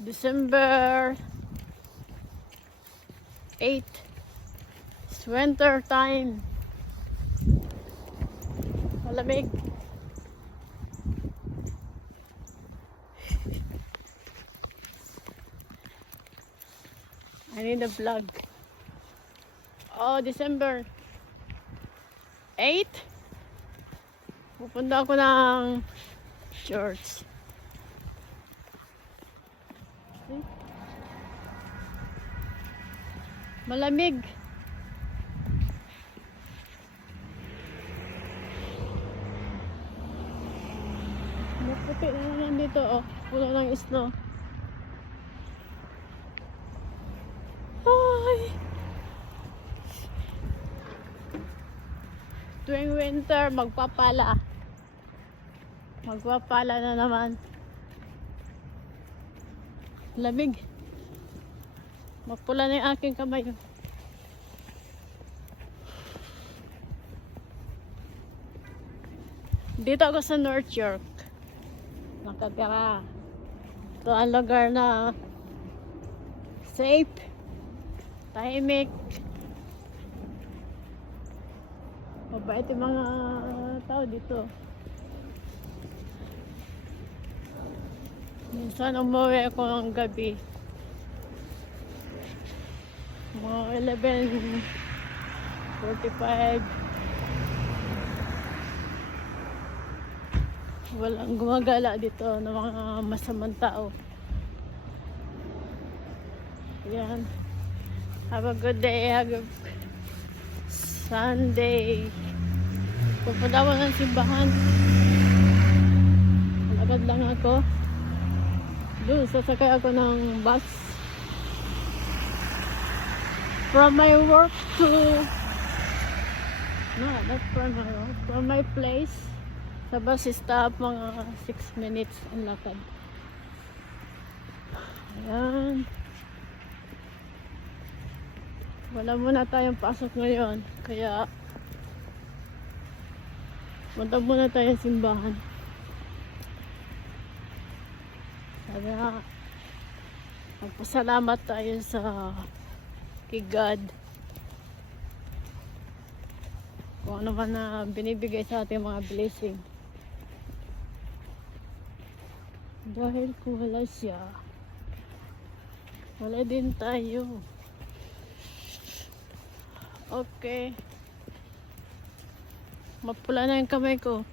December 8. It's winter time. Malamig. I need a vlog. Oh, December 8. Pupunta ako ng church. Malamig. Maputi na naman dito, oh. Puno ng snow. Ay. Tuwing winter, magpapala. Magpapala na naman. Lamig. Mapula na yung aking kamay. Dito ako sa North York. Nakatira. Ito ang lugar na safe, tahimik, mabait yung mga tao dito. Minsan umuwi ako ng gabi, mga 11:45. Walang gumagala dito ng mga masamang tao. Yan. Have a good day. Have a Sunday. Pupunta ako ng simbahan. Malakad lang ako. Doon, sasakay ako ng bus. From my work to... No, not from my work. From my place. Sa bus stop, mga 6 minutes ang lakad. Ayan. Wala muna tayong pasok ngayon. Kaya, punta muna tayo sa simbahan. Sana, magpasalamat tayo sa kay God. Kung ano man na binibigay sa ating mga blessing. Dahil kung wala siya, wala din tayo. Okay. Mapula na yung kamay ko.